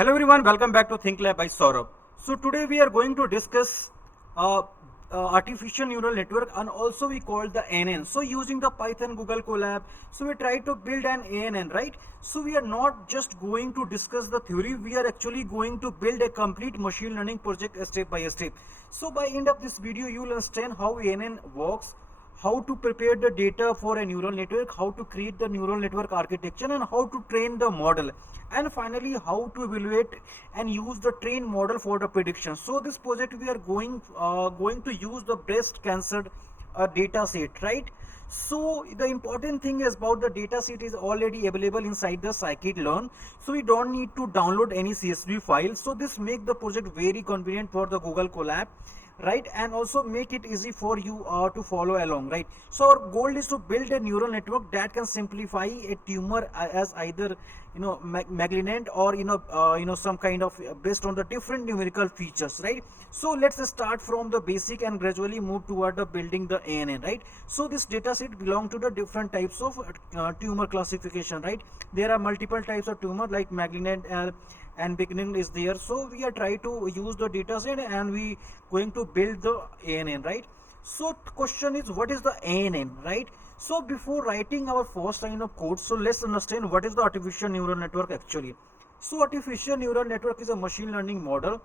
Hello everyone, welcome back to Think Lab by Saurabh. So today we are going to discuss artificial neural network, and also we call the ANN. So using the Python Google Colab, so we try to build an ANN, right? So we are not just going to discuss the theory, we are actually going to build a complete machine learning project step by step. So by end of this video, you will understand how ANN works, how to prepare the data for a neural network, how to create the neural network architecture, and how to train the model, and finally how to evaluate and use the trained model for the prediction. So this project we are going to use the breast cancer data set, right? So the important thing is about the data set is already available inside the Scikit-learn, so we don't need to download any CSV file. So this make the project very convenient for the Google Colab, right? And also make it easy for you to follow along, right? So our goal is to build a neural network that can simplify a tumor as either malignant or some kind of based on the different numerical features, right? So let's start from the basic and gradually move toward the building the ANN, right? So this data set belong to the different types of tumor classification, right? There are multiple types of tumor like malignant and beginning is there. So we are trying to use the data set and we going to build the ANN, right? So question is, what is the ANN, right? So before writing our first line of code, so let's understand what is the artificial neural network actually. So artificial neural network is a machine learning model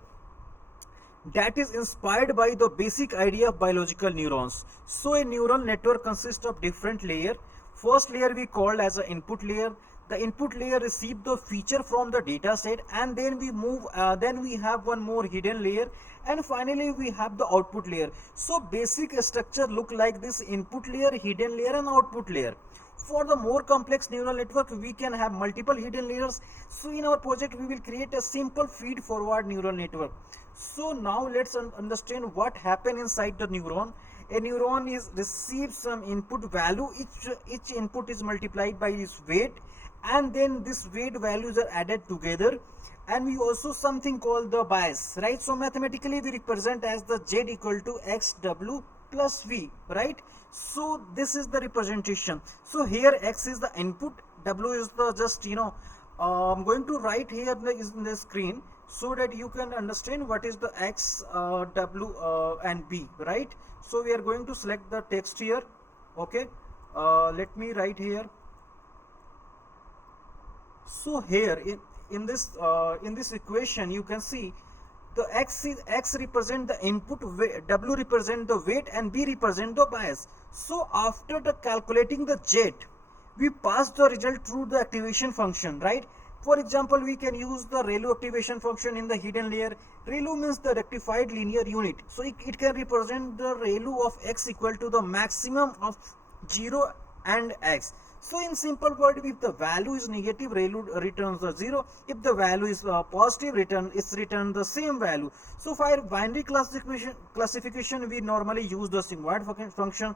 that is inspired by the basic idea of biological neurons. So a neural network consists of different layers. First layer we called as an input layer. The input layer receives the feature from the data set, and then we have one more hidden layer, and finally we have the output layer. So basic structure look like this: input layer, hidden layer, and output layer. For the more complex neural network, we can have multiple hidden layers. So in our project, we will create a simple feed forward neural network. So now let's understand what happens inside the neuron. A neuron is receives some input value. Each input is multiplied by its weight, and then this weight values are added together, and we also something called the bias, right? So mathematically we represent as the z equal to x w plus v, right? So this is the representation. So here x is the input, w is the just I'm going to write here in the screen so that you can understand what is the x, w and b, right? So we are going to select the text here. Okay, let me write here. So here in this equation you can see the x represent the input, w represent the weight, and b represent the bias. So after the calculating the z, we pass the result through the activation function, right? For example, we can use the ReLU activation function in the hidden layer. ReLU means the rectified linear unit. So it can represent the ReLU of x equal to the maximum of 0 and x. So in simple word, if the value is negative, ReLU returns the 0. If the value is positive, return the same value. So for binary classification, we normally use the sigmoid function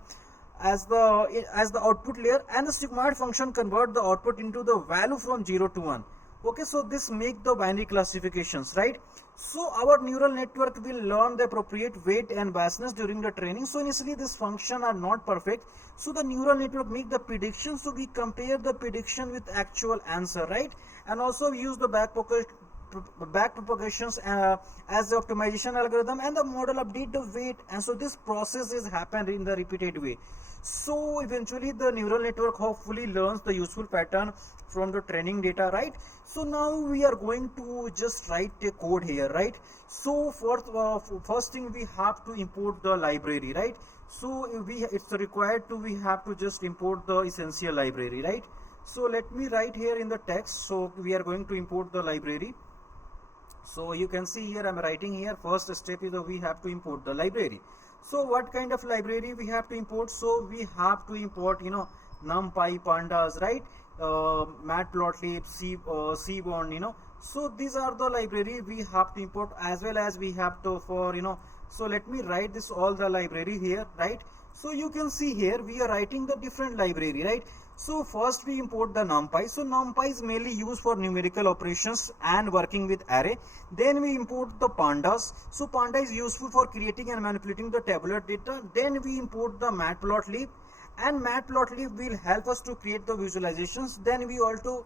as the output layer, and the sigmoid function convert the output into the value from 0 to 1. Okay, so this make the binary classifications, right? So our neural network will learn the appropriate weight and biasness during the training. So initially this function are not perfect, so the neural network make the prediction. So we compare the prediction with actual answer, right? And also we use the back propagations as the optimization algorithm, and the model update the weight, and so this process is happened in the repeated way. So eventually the neural network hopefully learns the useful pattern from the training data, right? So now we are going to just write a code here, right? So for first thing we have to import the library, right? So it's required to we have to just import the essential library, right? So let me write here in the text. So we are going to import the library. So you can see here I'm writing here, first step is that we have to import the library. So what kind of library we have to import? So we have to import NumPy, pandas, right? Matplotlib, Seaborn, so these are the library we have to import, as well as we have to so let me write this all the library here, right? So you can see here we are writing the different library, right? So first we import the NumPy. So NumPy is mainly used for numerical operations and working with array. Then we import the pandas. So panda is useful for creating and manipulating the tabular data. Then we import the matplotlib, and matplotlib will help us to create the visualizations. Then we also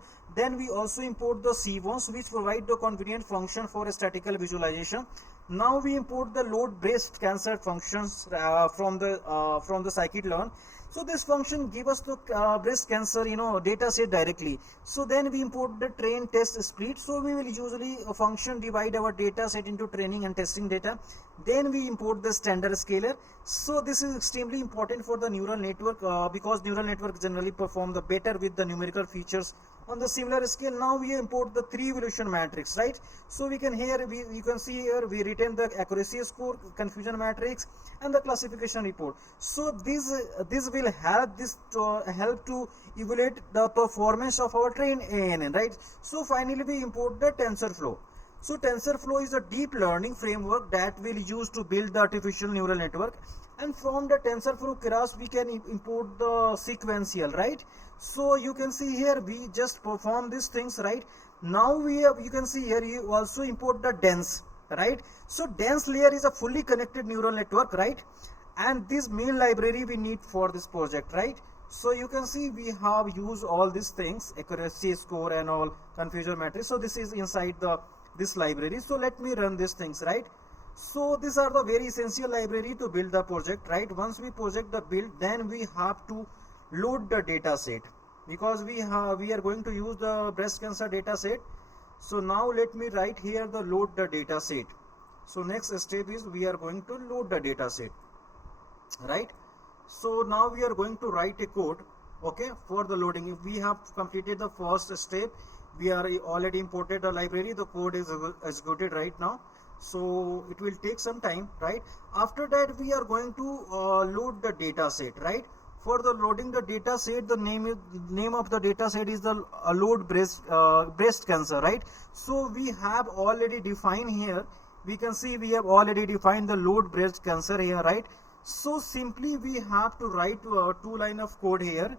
import the cons, which provide the convenient function for a statistical visualization. Now we import the load breast cancer functions from the scikit-learn. So this function give us the breast cancer data set directly. So then we import the train test split. So we will usually a function divide our data set into training and testing data. Then we import the StandardScaler. So this is extremely important for the neural network because neural network generally perform the better with the numerical features on the similar scale. Now we import the 3 evolution matrix, right? So we can here you can see here we retain the accuracy score, confusion matrix, and the classification report. So this will help to evaluate the performance of our trained ANN, right? So finally we import the TensorFlow. So TensorFlow is a deep learning framework that we'll use to build the artificial neural network. And from the TensorFlow Keras, we can import the sequential, right? So you can see here we just perform these things, right? Now you can see here you also import the dense, right? So dense layer is a fully connected neural network, right? And this main library we need for this project, right? So you can see we have used all these things, accuracy score and all, confusion matrix. So this is inside this library. So let me run these things, right? So these are the very essential library to build the project, right? Once we project the build, then we have to load the data set, because we are going to use the breast cancer data set. So now let me write here the load the data set. So next step is we are going to load the data set, right? So now we are going to write a code, okay, for the loading. If we have completed the first step, we are already imported the library, the code is executed right now. So it will take some time, right? After that we are going to load the data set, right? For the loading the data set, the name of the data set is the load breast cancer, right? So we have already defined here, we can see we have already defined the load breast cancer here, right? So simply we have to write 2 line of code here,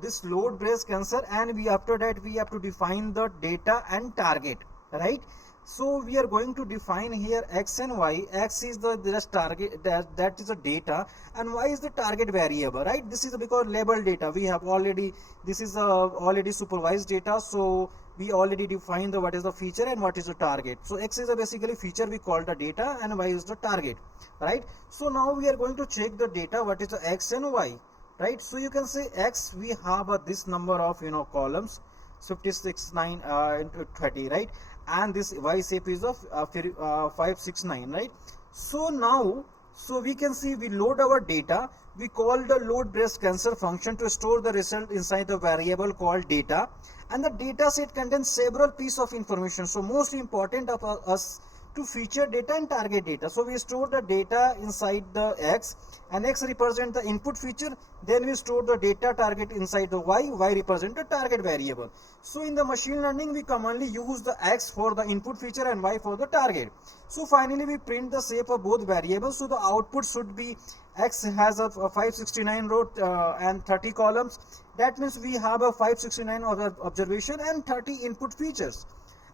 this load breast cancer, and after that we have to define the data and target, right? So we are going to define here x and y. X is the target, that is the data, and y is the target variable, right? This is because labeled data we have already, this is already supervised data. So we already defined what is the feature and what is the target. So x is a basically feature we call the data, and y is the target, right? So now we are going to check the data, what is the x and y, right? So you can say x, we have this number of columns, 56, 9 into 30, right? And this y shape is of 569, right? So now, so we can see we load our data, we call the load breast cancer function to store the result inside the variable called data, and the data set contains several pieces of information. So most important of us to feature data and target data. So we store the data inside the x, and x represent the input feature. Then we store the data target inside the y represent the target variable. So in the machine learning, we commonly use the x for the input feature and y for the target. So finally we print the shape of both variables. So the output should be x has a 569 row and 30 columns. That means we have a 569 observation and 30 input features.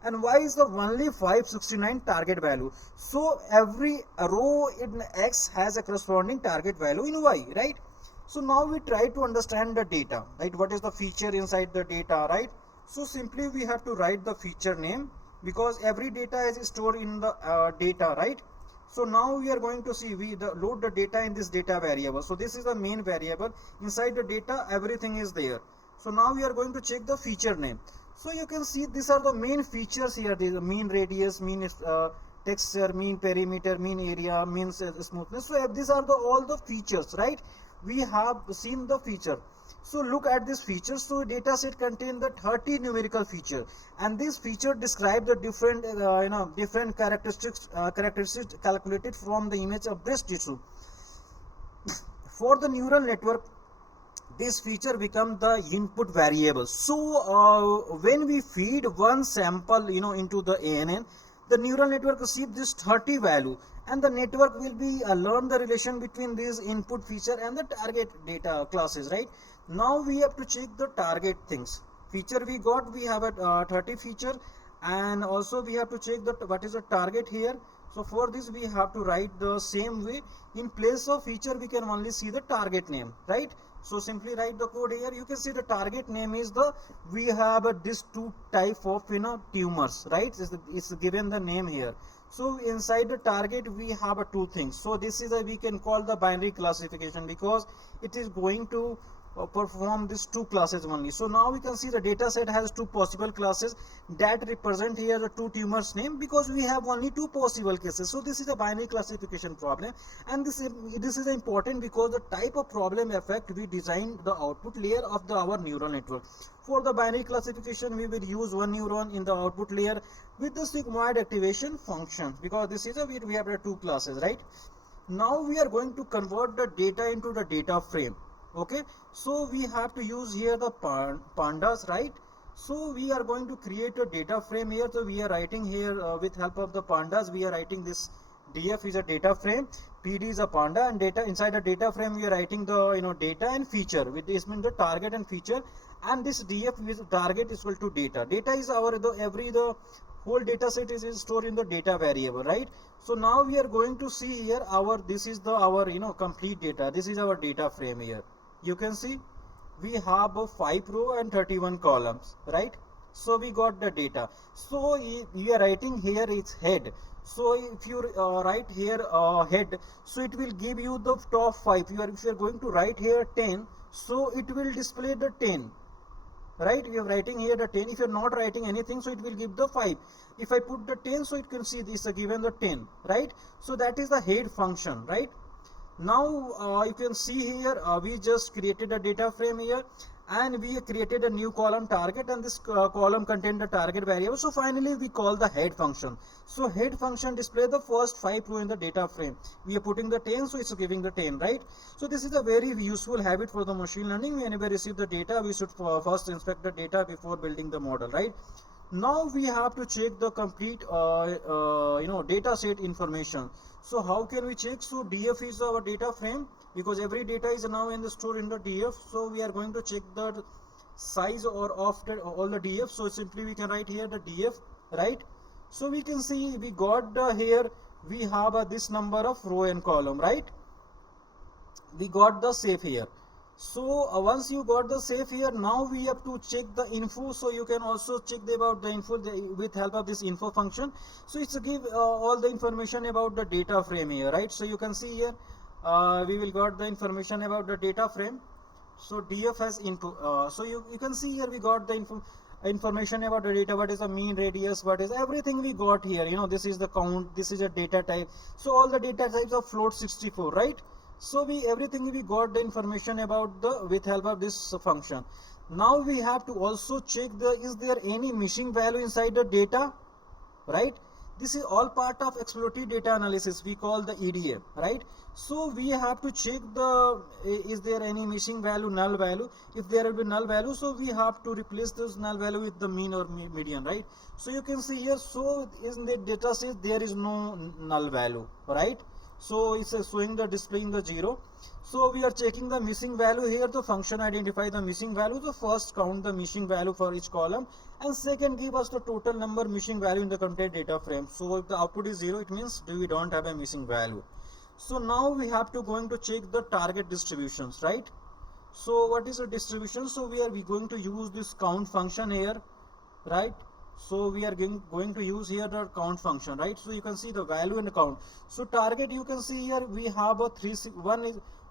And y is the only 569 target value. So every row in x has a corresponding target value in y, right? So now we try to understand the data, right? What is the feature inside the data, right? So simply we have to write the feature name, because every data is stored in the data, right? So now we are going to see load the data in this data variable. So this is the main variable. Inside the data, everything is there. So now we are going to check the feature name. So you can see these are the main features here. The mean radius, mean texture, mean perimeter, mean area, mean smoothness. So these are all the features, right? We have seen the feature. So look at this feature. So data set contain the 30 numerical feature, and this feature describe the different different characteristics calculated from the image of breast tissue. For the neural network, this feature become the input variable. So when we feed one sample into the ANN, the neural network receive this 30 value, and the network will be learn the relation between this input feature and the target data classes, right? Now we have to check the target things. Feature we got, we have a 30 feature, and also we have to check that what is the target here. So for this we have to write the same way. In place of feature we can only see the target name, right? So simply write the code here. You can see the target name is the, we have this two type of tumors, right? It's given the name here. So inside the target we have two things. So this is we can call the binary classification, because it is going to perform these two classes only. So now we can see the data set has two possible classes that represent here the two tumors name, because we have only two possible cases. So this is a binary classification problem, and this is important because the type of problem affect we designed the output layer of our neural network. For the binary classification we will use one neuron in the output layer with the sigmoid activation function, because this is we have the two classes, right? Now we are going to convert the data into the data frame. Okay, so we have to use here the pandas, right? So we are going to create a data frame here. So we are writing here with help of the pandas, we are writing this df is a data frame, pd is a panda, and data inside the data frame we are writing the data and feature, with this means the target and feature, and this df is target is equal to data. Data is our the whole data set is stored in the data variable, right? So now we are going to see here this is our complete data. This is our data frame here. You can see we have 5 row and 31 columns, right? So we got the data. So you are writing here its head. So if you write here head, so it will give you the top 5. If you are going to write here 10, so it will display the 10, right? We are writing here the 10. If you are not writing anything, so it will give the 5. If I put the 10, so it can see this given the 10, right? So that is the head function, right? Now you can see here we just created a data frame here, and we created a new column target, and this column contained the target variable. So finally we call the head function. So head function display the first 5 row in the data frame. We are putting the 10, so it's giving the 10, right? So this is a very useful habit for the machine learning. Whenever we receive the data, we should first inspect the data before building the model, right? Now we have to check the complete data set information. So how can we check? So df is our data frame, because every data is now in the store in the df. So we are going to check the size or of all the df. So simply we can write here the df, right? So we can see we got here we have this number of row and column, right? We got the safe here. So once you got the safe here, now we have to check the info. So you can also check about the info with help of this info function. So it's give all the information about the data frame here, right? So you can see here we will got the information about the data frame. So df has info. So you can see here we got the information about the data, what is the mean, radius, what is everything we got here. This is the count, this is a data type. So all the data types are float 64, right? So everything we got the information about with help of this function. Now we have to also check is there any missing value inside the data, right? This is all part of exploratory data analysis, we call the EDA, right? So we have to check is there any missing value, null value. If there will be null value, so we have to replace this null value with the mean or median, right? So you can see here, so in the data set there is no null value, right? So it's showing the displaying the 0. So we are checking the missing value here. The function identify the missing value. The first count the missing value for each column, and second give us the total number missing value in the contained data frame. So if the output is 0, it means we don't have a missing value. So now we have to going to check the target distributions, right? So what is the distribution? So we are going to use this count function here, right? So we are going to use here the count function, right? So you can see the value and the count. So target, you can see here we have a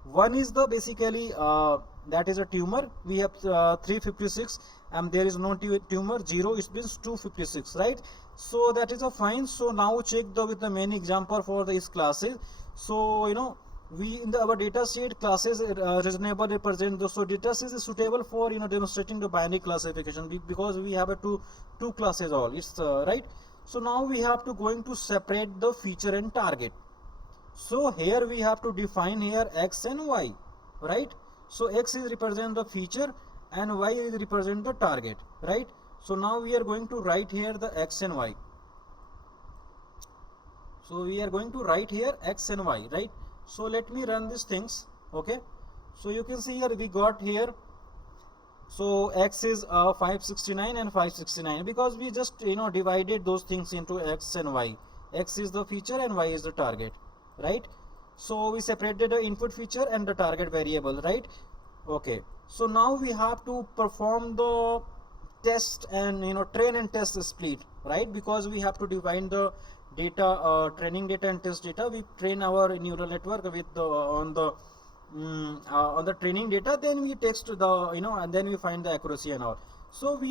one is the basically that is a tumor. We have 356, and there is no tumor. 0 it means 256, right? So that is a fine. So now check with the main example for these classes. So we in our data set classes reasonable represent those. So data set is suitable for demonstrating the binary classification, because we have two classes all. It's right. So now we have to going to separate the feature and target. So here we have to define here x and y, right? So x is represent the feature and y is represent the target, right? So now we are going to write here the x and y. So we are going to write here x and y, right? So let me run these things. Okay, so you can see here we got here So x is 569 and 569, because we just divided those things into x and y. X is the feature and y is the target, right? So we separated the input feature and the target variable, right? Okay, so now we have to perform the test and train and test split, right? Because we have to define the data, training data and test data. We train our neural network with the on the training data, then we text the and then we find the accuracy and all. So we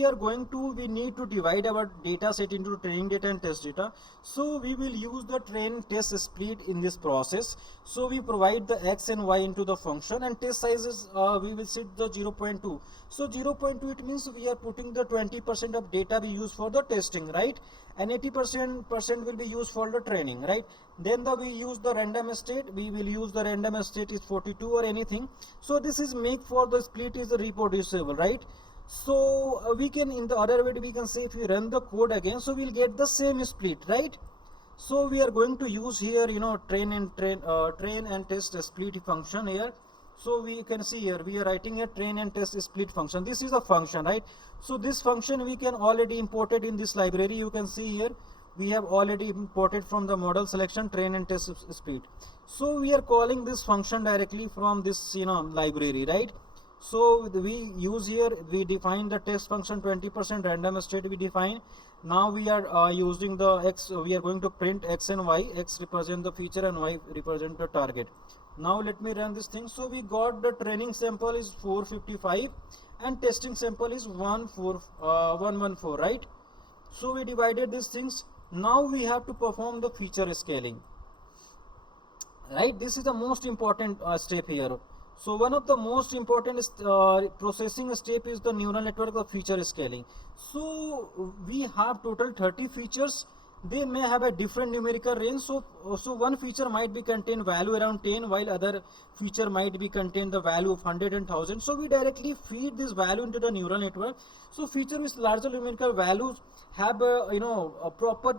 need to divide our data set into training data and test data. So we will use the train test split in this process. So we provide the x and y into the function, and test sizes we will set the 0.2. So 0.2, it means we are putting the 20% of data we use for the testing, right? And 80% will be used for the training, right? Then we use the random state. We will use the random state is 42 or anything. So this is make for the split is reproducible, right? So we can, in the other way we can say, if we run the code again, so we'll get the same split, right? So we are going to use here train and test split function here. So we can see here we are writing a train and test split function. This is a function, right? So this function we can already import it in this library. You can see here we have already imported from the model selection train and test split. So we are calling this function directly from this library, right? So we use here, we define the test function 20% random state we define. Now we are using the x, we are going to print x and y. X represent the feature and y represent the target. Now let me run this thing. So we got the training sample is 455 and testing sample is 114, right? So we divided these things. Now we have to perform the feature scaling, right? This is the most important step here. So one of the most important processing step is the neural network of feature scaling. So we have total 30 features. They may have a different numerical range. So one feature might be contain value around 10, while other feature might be contain the value of 100 and 1000. So we directly feed this value into the neural network. So feature with larger numerical values have a proper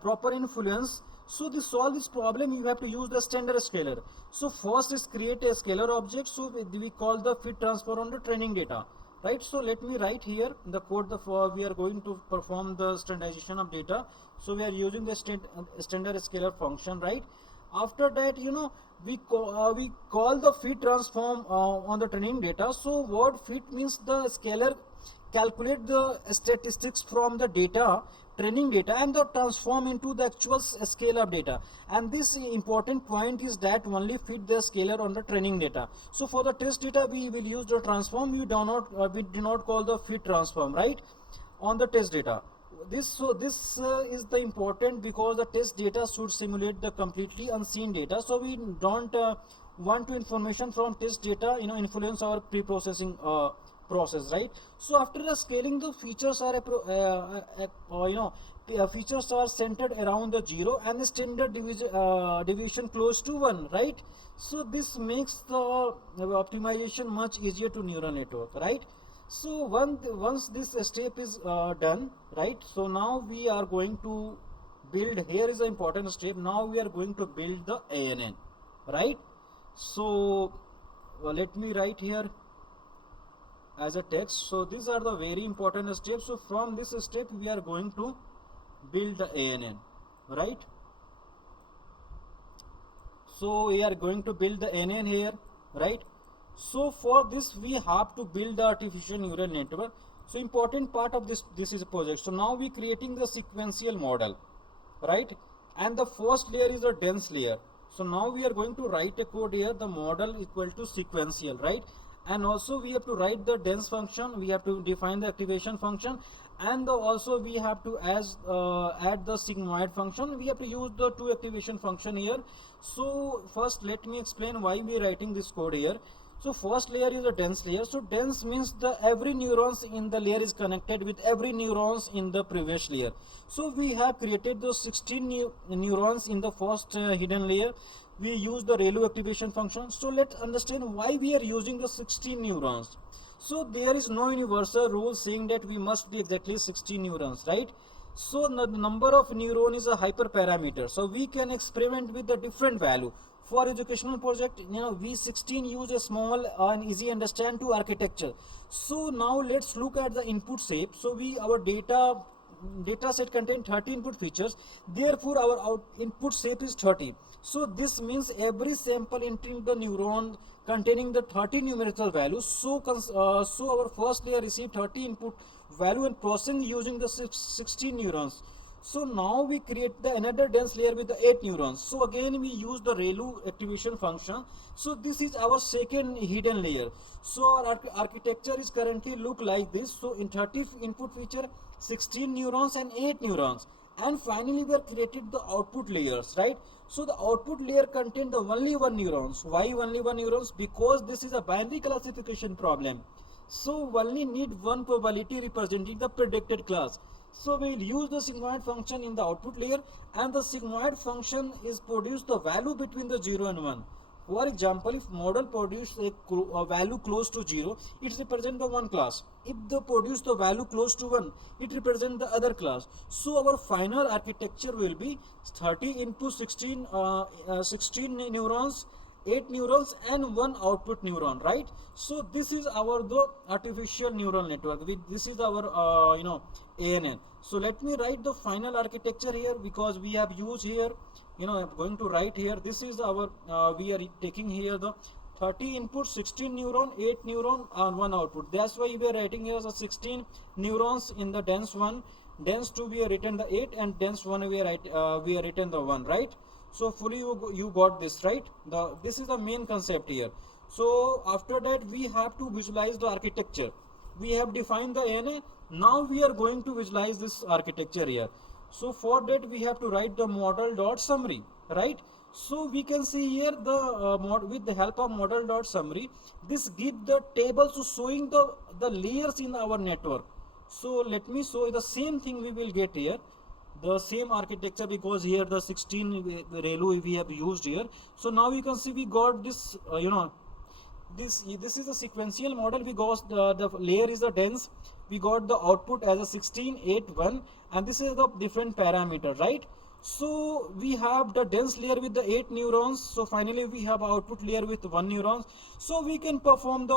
proper influence. So to solve this problem, you have to use the StandardScaler. So first is create a scalar object. So we call the fit transform on the training data, right? So let me write here the code. We are going to perform the standardization of data. So we are using the StandardScaler function, right? After that, we call the fit transform on the training data. So what fit means the scalar calculate the statistics from the data, training data, and the transform into the actual scalar data. And this important point is that only fit the scalar on the training data. So for the test data we will use the transform. We do not call the fit transform, right, on the test data. This is the important, because the test data should simulate the completely unseen data. So we don't want to information from test data influence our pre-processing process, right? So after the scaling, the features are features are centered around the 0 and the standard deviation close to 1, right? So this makes the optimization much easier to neural network, right? So once this step is done, right? So now we are going to build, here is the important step. Now we are going to build the ANN, right? So let me write here as a text. So these are the very important steps. So from this step we are going to build the ANN, right? So we are going to build the ANN here, right? So for this we have to build the artificial neural network. So important part of this is a project. So now we creating the sequential model, right? And the first layer is a dense layer. So now we are going to write a code here, the model equal to sequential, right? And also we have to write the dense function, we have to define the activation function, and also we have to add the sigmoid function. We have to use the two activation function here. So first let me explain why we are writing this code here. So first layer is a dense layer. So dense means the every neurons in the layer is connected with every neurons in the previous layer. So we have created those 16 neurons in the first hidden layer. We use the ReLU activation function. So let's understand why we are using the 16 neurons. So there is no universal rule saying that we must be exactly 16 neurons, right? So the number of neuron is a hyperparameter. So we can experiment with the different value. For educational project, V16 use a small and easy understand to architecture. So now let's look at the input shape. So our data set contain 30 input features, therefore our input shape is 30. So this means every sample entering the neuron containing the 30 numerical values. So our first layer received 30 input value and processing using the 16 neurons. So now we create the another dense layer with the 8 neurons. So again we use the ReLU activation function. So this is our second hidden layer. So our architecture is currently look like this. So in 30 input feature, 16 neurons and 8 neurons. And finally we have created the output layers, right? So the output layer contain the only one neurons. Why only one neurons? Because this is a binary classification problem. So only need one probability representing the predicted class. So we'll use the sigmoid function in the output layer, and the sigmoid function is produce the value between the 0 and 1. For example, if model produce a value close to 0, it represents the one class. If they produce the value close to 1, it represents the other class. So our final architecture will be 30 into 16 neurons, 8 neurons and one output neuron, right? So this is our the artificial neural network. This is our ANN. So let me write the final architecture here, because we have used here, I'm going to write here, this is our we are taking here the 30 input, 16 neuron, 8 neuron and one output. That's why we are writing here the 16 neurons in the dense 1, dense 2 we are written the 8, and dense 1 we are written the 1, right? So fully you got this, right? This is the main concept here. So after that we have to visualize the architecture. We have defined the ANA. Now we are going to visualize this architecture here. So for that we have to write the model dot summary, right? So we can see here the with the help of model dot summary, this give the tables showing the layers in our network. So let me show the same thing we will get here, the same architecture, because here the 16 ReLU we have used here. So now you can see we got this this is a sequential model. We got the layer is the dense, we got the output as a 16, 8, 1, and this is the different parameter, right? So we have the dense layer with the 8 neurons. So finally we have output layer with 1 neurons. So we can perform the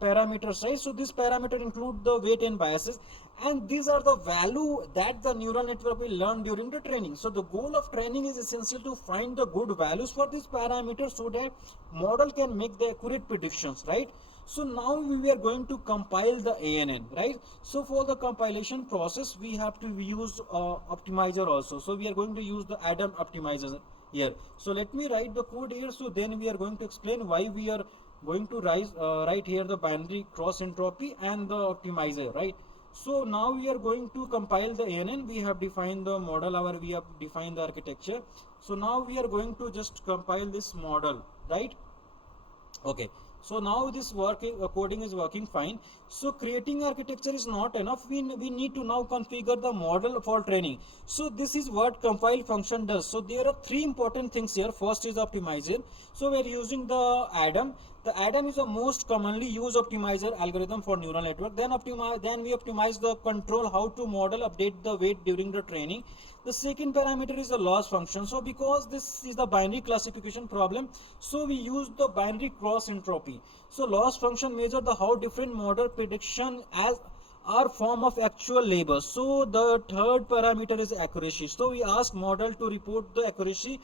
parameters, right? So this parameter include the weight and biases, and these are the value that the neural network will learn during the training. So the goal of training is essential to find the good values for these parameters so that model can make the accurate predictions, right? So now we are going to compile the ANN, right? So for the compilation process we have to use optimizer also. So we are going to use the Adam optimizer here. So let me write the code here. So then we are going to explain why we are going to write here the binary cross entropy and the optimizer, right? So now we are going to compile the ANN. We have defined the model, we have defined the architecture. So now we are going to just compile this model, right? Okay. So now this coding is working fine. So creating architecture is not enough. We need to now configure the model for training. So this is what compile function does. So there are three important things here. First is optimizer. So we are using the Adam. The Adam is the most commonly used optimizer algorithm for neural network. Then we optimize the control how to model update the weight during the training. The second parameter is the loss function. So because this is the binary classification problem, so we use the binary cross entropy. So loss function measure the how different model prediction as are form of actual labels. So the third parameter is accuracy. So we ask model to report the accuracy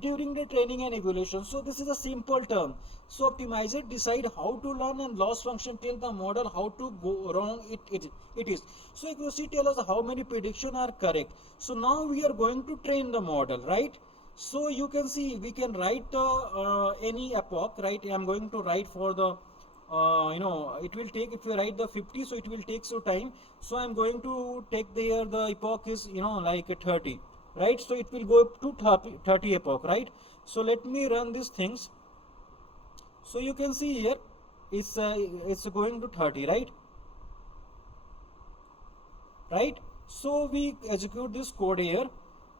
during the training and evaluation. So this is a simple term. So optimizer decide how to learn, and loss function tell the model how to go wrong it is. So accuracy tell us how many prediction are correct. So now we are going to train the model, right? So you can see we can write any epoch, right? I'm going to write for the it will take, if you write the 50, so it will take some time. So I'm going to take here the epoch is like a 30, right? So it will go up to 30 epoch, right? So let me run these things. So you can see here it's going to 30, right? So we execute this code here,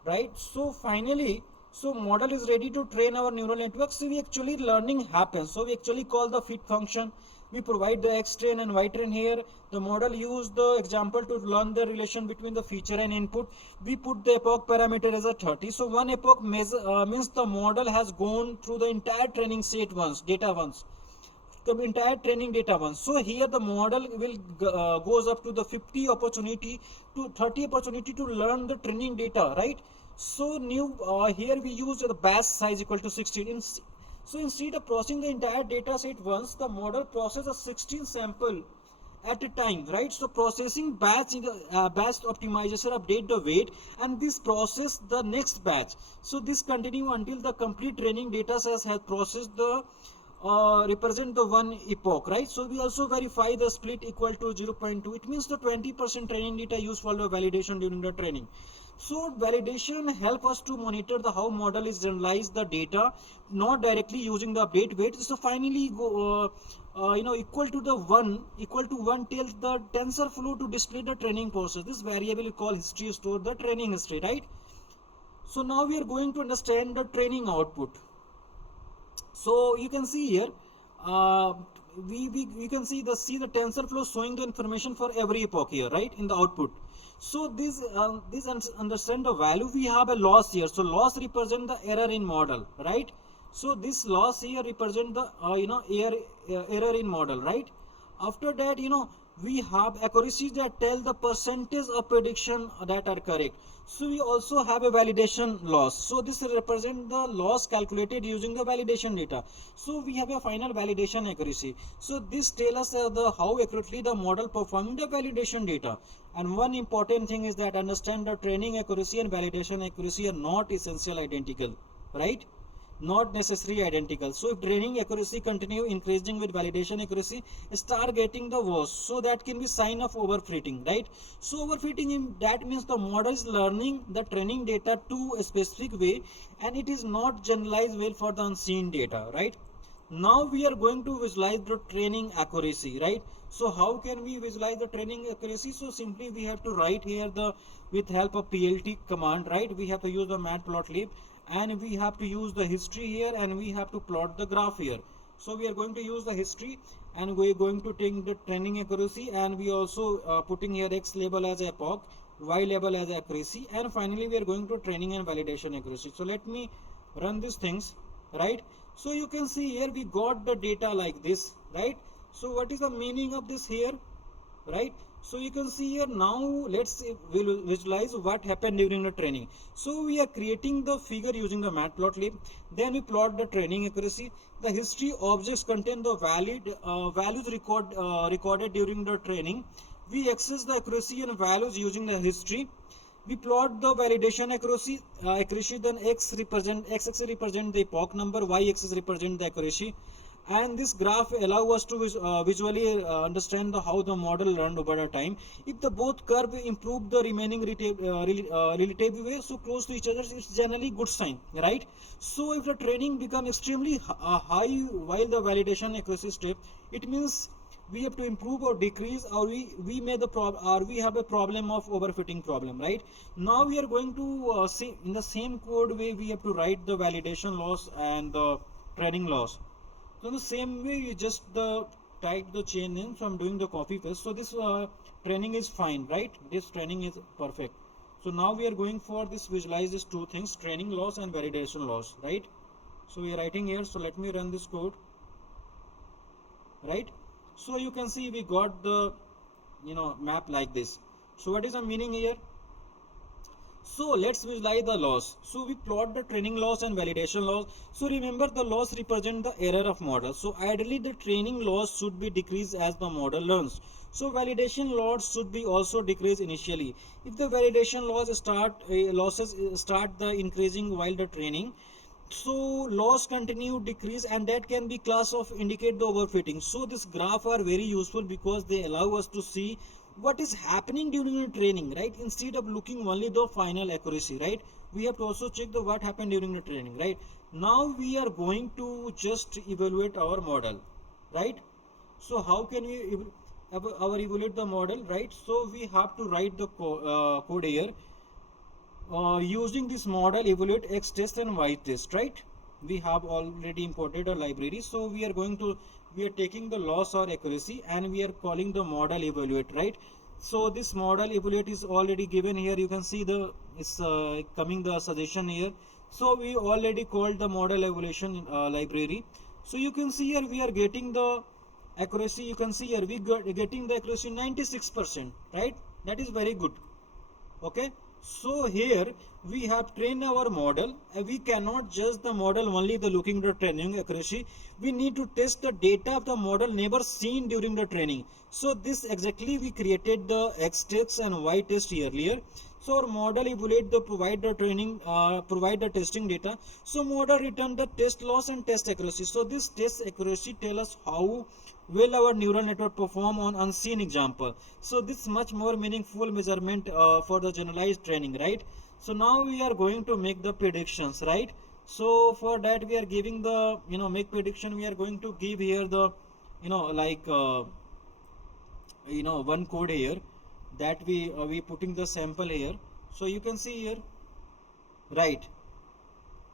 right? So finally So model is ready to train our neural network. So we actually learning happens. So we actually call the fit function. We provide the X train and Y train here. The model use the example to learn the relation between the feature and input. We put the epoch parameter as a 30. So one epoch means the model has gone through the entire training set once, data once, the entire training data once. So here the model will goes up to the 50 opportunity to 30 opportunity to learn the training data, right? So new here we use the batch size equal to 16. So instead of processing the entire data set once, the model processes a 16 sample at a time, right? So processing batch in the batch optimization update the weight, and this process the next batch. So this continue until the complete training data set has processed the represent the one epoch, right? So we also verify the split equal to 0.2. It means the 20% training data used for the validation during the training. So validation help us to monitor the how model is generalize the data, not directly using the update weight. So finally go equal to one tells the TensorFlow to display the training process. This variable we call history store the training history, right? So now we are going to understand the training output. So you can see here, we can see the TensorFlow showing the information for every epoch here, right, in the output. So this understand the value. We have a loss here. So loss represent the error in model, right? So this loss here represent the error in model, right? After that, we have accuracies that tell the percentage of prediction that are correct. So we also have a validation loss. So this represents the loss calculated using the validation data. So we have a final validation accuracy. So this tells us the how accurately the model performed the validation data. And one important thing is that understand the training accuracy and validation accuracy are not essentially identical, right? Not necessarily identical. So if training accuracy continue increasing with validation accuracy, start getting the worse. So that can be sign of overfitting, right? So overfitting, that means the model is learning the training data to a specific way, and it is not generalized well for the unseen data, right? Now we are going to visualize the training accuracy, right? So how can we visualize the training accuracy? So simply we have to write here the with help of PLT command, right? We have to use the matplotlib, and we have to use the history here, and we have to plot the graph here. So we are going to use the history, and we are going to take the training accuracy, and we also putting here X label as epoch, Y label as accuracy, and finally we are going to training and validation accuracy. So let me run these things, right? So you can see here we got the data like this, right? So what is the meaning of this here, right? So you can see here. Now let's visualize what happened during the training. So we are creating the figure using the matplotlib, then we plot the training accuracy. The history objects contain the values recorded during the training. We access the accuracy and values using the history. We plot the validation accuracy, then x axis represent the epoch number, y axis represent the accuracy, and this graph allow us to visually understand how the model learned over the time. If the both curve improve the remaining relative way so close to each other, it's generally good sign, right? So if the training become extremely high while the validation accuracy step, it means we have to improve or decrease, or we may the or we have a problem of overfitting problem, right? Now we are going to see in the same code way we have to write the validation loss and the training loss. So in the same way you just type the chain in, so I'm doing the copy paste. So this training is fine, right? This training is perfect. So now we are going for this visualize these two things, training loss and validation loss, right? So we are writing here. So let me run this code, right? So you can see we got the map like this. So what is the meaning here? So let's visualize the loss. So we plot the training loss and validation loss. So remember the loss represent the error of model. So ideally the training loss should be decreased as the model learns. So validation loss should be also decreased initially. If the validation losses start the increasing while the training, so loss continue decrease, and that can be class of indicate the overfitting. So this graph are very useful because they allow us to see what is happening during the training, right? Instead of looking only the final accuracy, right? We have to also check the what happened during the training, right? Now we are going to just evaluate our model, right? So how can we evaluate the model, right? So we have to write the code here. using this model evaluate X test and Y test, right? We have already imported a library, so we are taking the loss or accuracy and we are calling the model evaluate, right? So this model evaluate is already given here. You can see the it's coming the suggestion here. So we already called the model evaluation library. So you can see here we are getting the accuracy. You can see here we got getting the accuracy 96%, right? That is very good. Okay, so here we have trained our model. We cannot judge the model only the looking the training accuracy. We need to test the data of the model never seen during the training. So this exactly we created the X test and Y test earlier. So our model evaluate the provide the training provide the testing data. So model return the test loss and test accuracy. So this test accuracy tell us how will our neural network perform on unseen example. So this is much more meaningful measurement for the generalized training, right? So now we are going to make the predictions, right? So for that we are giving the make prediction. We are going to give here the like one code here that we putting the sample here. So you can see here, right?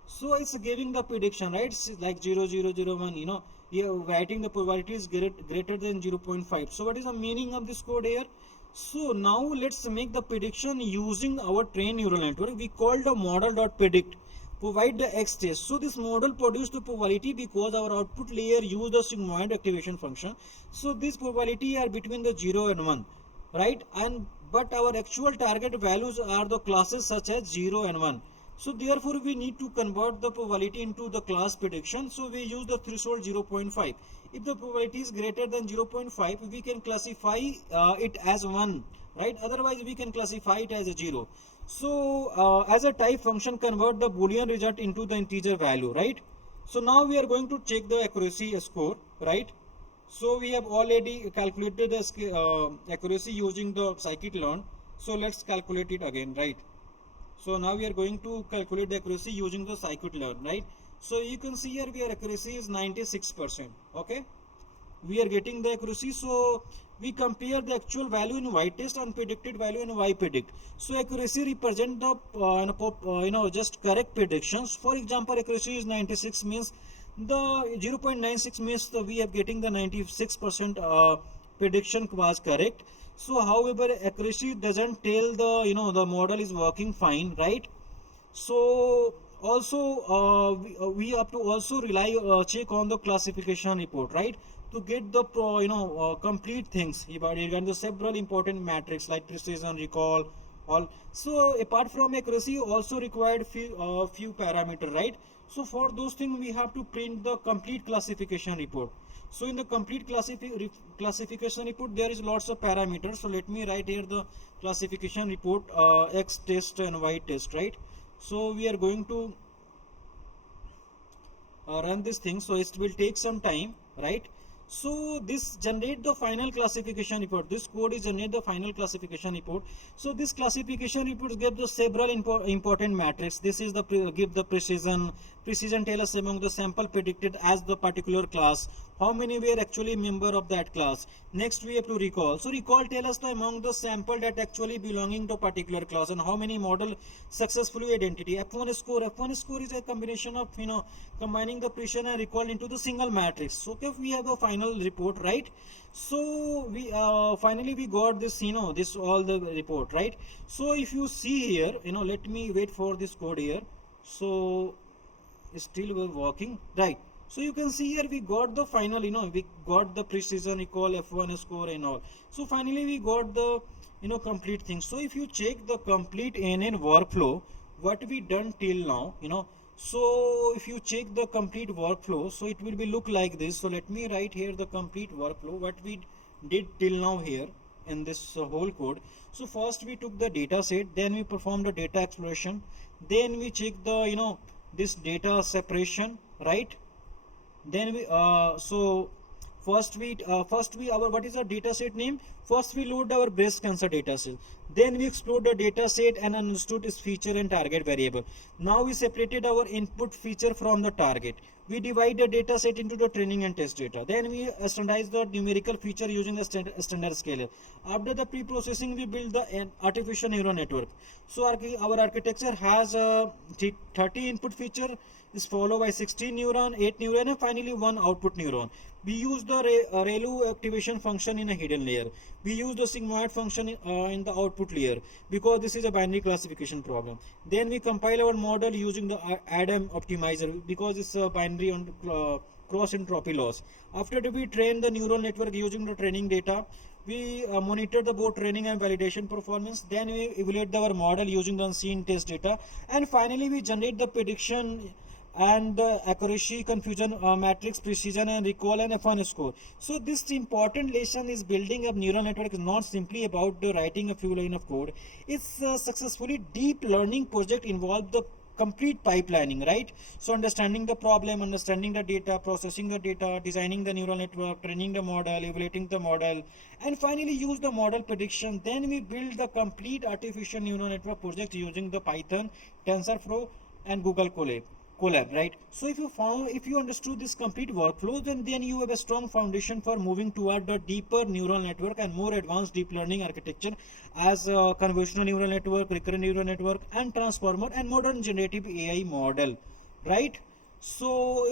So it's giving the prediction, right? It's like 0001, you're writing the probability is greater than 0.5. So what is the meaning of this code here? So now let's make the prediction using our trained neural network. We call the model.predict. Provide the X test. So this model produced the probability because our output layer used the sigmoid activation function. So this probability are between the 0 and 1, right? And but our actual target values are the classes such as 0 and 1. So therefore we need to convert the probability into the class prediction. So we use the threshold 0.5. If the probability is greater than 0.5, we can classify it as 1, right? Otherwise we can classify it as a 0. So as a type function, convert the boolean result into the integer value, right? So now we are going to check the accuracy score, right? So we have already calculated the accuracy using the scikit-learn. So let's calculate it again, right? So now we are going to calculate the accuracy using the scikit-learn, right? So you can see here our accuracy is 96%. Okay, we are getting the accuracy. So we compare the actual value in Y test and predicted value in Y predict. So accuracy represent the just correct predictions. For example, accuracy is 96 means the 0.96 means we are getting the 96% prediction was correct. So however accuracy doesn't tell the the model is working fine, right? So also we have to also rely check on the classification report, right, to get the complete things regarding the several important metrics like precision, recall, all. So apart from accuracy also required few parameter, right? So for those things we have to print the complete classification report. So in the complete classification report there is lots of parameters. So let me write here the classification report X test and Y test, right? So we are going to run this thing, so it will take some time, right? So this generate the final classification report. This code is generate the final classification report. So this classification reports give the several important metrics. This is the give the precision tell us among the sample predicted as the particular class how many were actually member of that class. Next we have to recall. So recall tell us the among the sample that actually belonging to particular class and how many model successfully identity. F1 score is a combination of combining the precision and recall into the single matrix. So okay, we have a final report, right? So we finally we got this this all the report, right? So if you see here, let me wait for this code here. So still we're working, right? So you can see here we got the final, we got the precision, recall, F1 score and all. So finally we got the complete thing. So if you check the complete NN workflow, what we done till now, so if you check the complete workflow, so it will be look like this. So let me write here the complete workflow what we did till now here in this whole code. So first we took the data set, then we performed the data exploration, then we check the this data separation, right? Then we so first we our what is our data set name? First, we load our breast cancer dataset. Then we explored the dataset and understood its feature and target variable. Now we separated our input feature from the target. We divide the dataset into the training and test data. Then we standardize the numerical feature using the standard scaler. After the pre-processing, we build the artificial neural network. So our architecture has a 30 input feature is followed by 16 neuron, 8 neuron, and finally one output neuron. We use the ReLU activation function in a hidden layer. We use the Sigmoid function in the output layer because this is a binary classification problem. Then we compile our model using the Adam optimizer because it's a binary on cross-entropy loss. After we train the neural network using the training data, we monitor the both training and validation performance. Then we evaluate our model using the unseen test data, and finally we generate the prediction and the accuracy, confusion matrix, precision and recall and F1 score. So this important lesson is building a neural network is not simply about the writing a few line of code. It's a successfully deep learning project involved the complete pipelining, right? So understanding the problem, understanding the data, processing the data, designing the neural network, training the model, evaluating the model, and finally use the model prediction. Then we build the complete artificial neural network project using the Python, TensorFlow and Google Colab, right? So if you understood this complete workflow, then you have a strong foundation for moving toward the deeper neural network and more advanced deep learning architecture as convolutional neural network, recurrent neural network, and transformer and modern generative AI model, right? So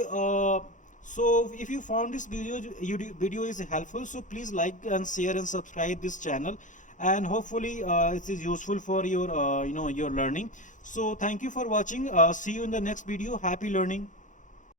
if you found this video is helpful, so please like and share and subscribe this channel, and hopefully it is useful for your your learning. So thank you for watching. See you in the next video. Happy learning.